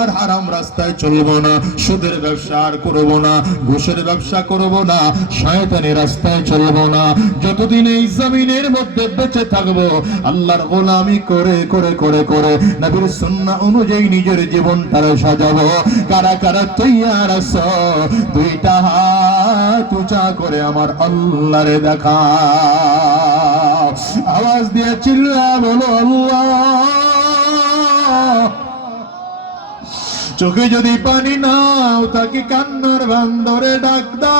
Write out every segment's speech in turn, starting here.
আর হারাম রাস্তায় চলবো না, সুদের ব্যবসা আর করব না, ঘুষের ব্যবসা করব না, শয়তানি রাস্তায় চলবো না। যতদিন এই জমিনের মধ্যে বেঁচে থাকব, আল্লাহর গোলামি করে করে করে করে নবীর সুন্নাহ অনুযায়ী নিজের জীবনটারে সাজাবো। কারা কারা তৈয়ার আছো? দুইটা হাত উঁচা করে আমার আল্লাহরে দেখা আওয়াজ দিয়ে চিল্লা বলো, আল্লাহ। চোখে যদি পানি নাও, তাকে কান্নার বান্দরে ডাক দাও।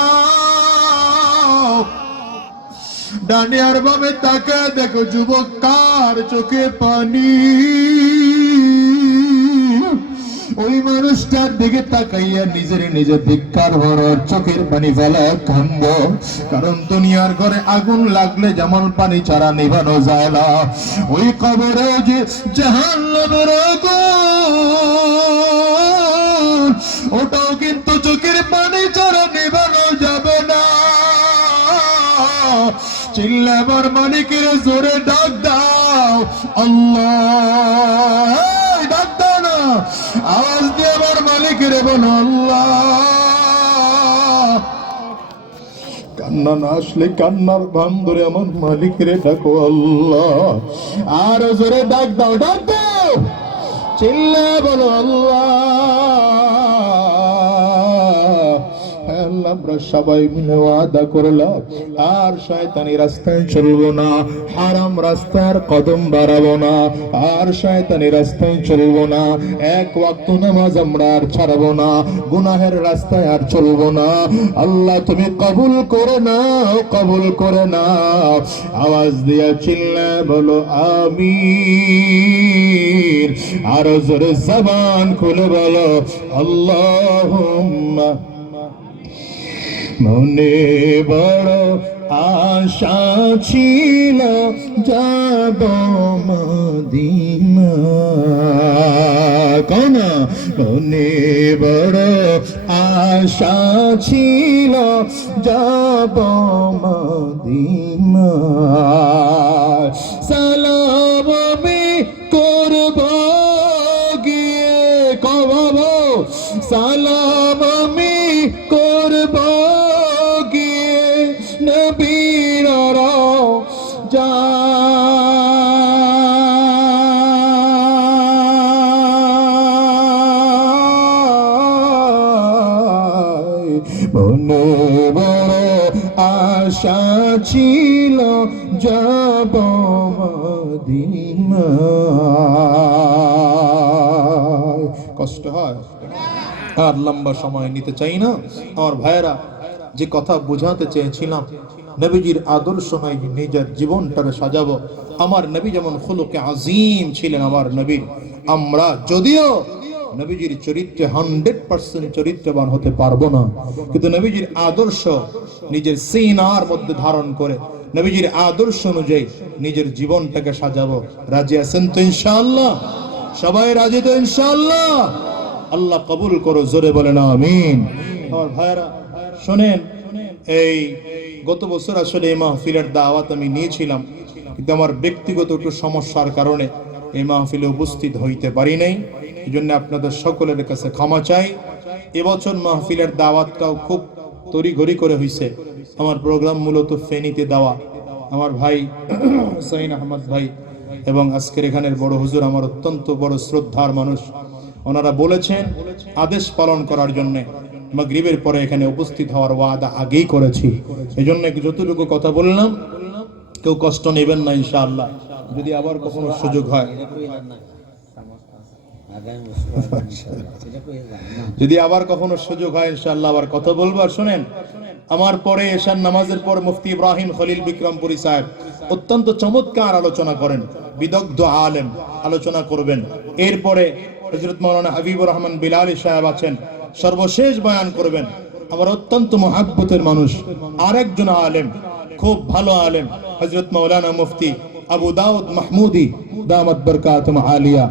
ডানিয়ার বামে তাকে দেখো যুবক কার চোখে পানি। ওই মানুষটার দিকে তাকাইয়া নিজের নিজের ধিক্কার ভরর চোখের পানি ফেলা কান্দ। কারণ দুনিয়ার ঘরে আগুন লাগলে যেমন পানি ছাড়া নিভানো যায় না। ওই কবরে যে জাহান্নামের আগুন চোখের পানি ছাড়া নিভানো যাবে না। চিল্লাবার মালিকের জোরে ডাক দাও। আল্লাহ, ডাক দাও না। আওয়াজ দিয়ে মালিকের বলো, আল্লাহ। কান্না না আসলে কান্নার ভান ধরে আমার মালিকের ডাকো, আল্লাহ। আর জোরে ডাক দাও ডাক দাও। চিল্লা বলো, আল্লাহ। আমরা সবাই মিলে ওয়াদা করলাম, আর শয়তানি রাস্তায় চলবো না, হারাম রাস্তার কদম বাড়াবো না, আর শয়তানি রাস্তায় চলবো না, এক ওয়াক্ত নামাজ আমরা আর ছাড়বো না, গুনাহের রাস্তায় আর চলবো না। আল্লাহ তুমি কবুল করে নাও, কবুল করে নাও। আওয়াজ দিয়া চিল্লা বলো আমি আরও জোরে জবান খুলে বলো, আল্লাহুম্মা মনে বড় আশা ছিল, যাব মদিনা। কোন মনে বড় আশা ছিল, যাব মদিনা। সালাম আমি করব গিয়ে কবাব সালাম আমি করব ছিল যাব কষ্ট হয়? আর লম্বা সময় নিতে চাই না। আমার ভাইয়েরা, যে কথা বোঝাতে চেয়েছিলাম, নবীজির আদর্শ নয় যে নিজের জীবনটাকে সাজাবো। আমার নবী যেমন খুলুকে আজিম ছিলেন আমার নবীর আমরা যদিও নবীজির চরিত্রে হান্ড্রেড পার্সেন্ট চরিত্রবান হতে পারব না। কিন্তু নবীজির আদর্শ নিজের সিনার মধ্যে ধারণ করে, নবীজির আদর্শ অনুযায়ী নিজের জীবনটাকে সাজাবো। রাজি আছেন তো ইনশাআল্লাহ? সবাই রাজি তো ইনশাআল্লাহ? আল্লাহ কবুল করো, জোরে বলে না আমিন। আমার ভাইরা শোনেন, এই গত বছর আসলে এই মাহফিলের দাওয়াত আমি নিয়েছিলাম, কিন্তু আমার ব্যক্তিগত একটু সমস্যার কারণে এই মাহফিলে উপস্থিত হইতে পারি নাই। এই জন্য আপনাদের সকলের কাছে ক্ষমা চাই। এবছর মাহফিলের দাওয়াতটাও খুব তড়িঘড়ি করে হইছে। আমার প্রোগ্রাম মূলত ফেনীতে দেওয়া। আমার ভাই সাইন আহমদ ভাই এবং আজকের এখানের বড় হুজুর আমার অত্যন্ত বড় শ্রদ্ধার মানুষ। ওনারা বলেছেন, আদেশ পালন করার জন্য মাগরিবের পরে এখানে উপস্থিত হওয়ার ওয়াদা আগেই করেছি। এই জন্য যতটুকু কথা বললাম, কেউ কষ্ট নেবেন না ইনশাআল্লাহ। যদি আবার কখনো সুযোগ হয়। যদি আবার কখনো সুযোগ হয় ইনশাল্লাহ আবার কথা বলব। আর শুনেন, আমার পরে এশার নামাজের পর মুফতি ইব্রাহিম খলিল বিক্রমপুরী সাহেব অত্যন্ত চমৎকার আলোচনা করেন, বিদগ্ধ আলেম আলোচনা করবেন। এরপরে হজরত মৌলানা হাবিবুর রহমান বিলালি সাহেব আছেন, সর্বশেষ বয়ান করবেন। আমার অত্যন্ত মহাব্বতের মানুষ, আরেকজন আলেম, খুব ভালো আলেম হজরত মৌলানা মুফতি আবু দাউদ মাহমুদি দামাত বরকাতুম আলিয়া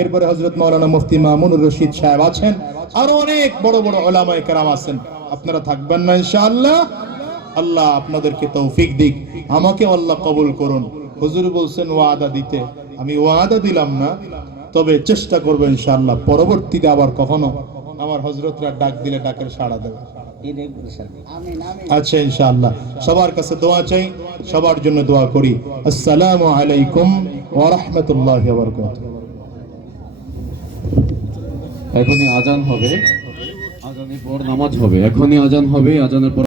এরপরে হজরত মৌলানা মুফতি মামুনুর রশিদ সাহেব আছেন। আরও অনেক বড় বড় ওলামায়ে কেরাম আছেন। আপনারা থাকবেন না ইনশাআল্লাহ। আল্লাহ আপনাদেরকে তৌফিক দিক। আমাকে আল্লাহ কবুল করুন। হুজুর বলছেন, ওয়াদা দিতে। আমি ওয়াদা দিলাম না, তবে চেষ্টা করব ইনশাআল্লাহ। পরবর্তীতে আবার কখনো আমার হজরতরা ডাক দিলে ডাকের সাড়া দেবে। আচ্ছা ইনশাআল্লাহ। সবার কাছে দোয়া চাই, সবার জন্য দোয়া করি। আসসালাম আলাইকুম ওয়া এখনই আজান হবে। আজানের পর নামাজ হবে। এখনই আজান হবে, আজানের পর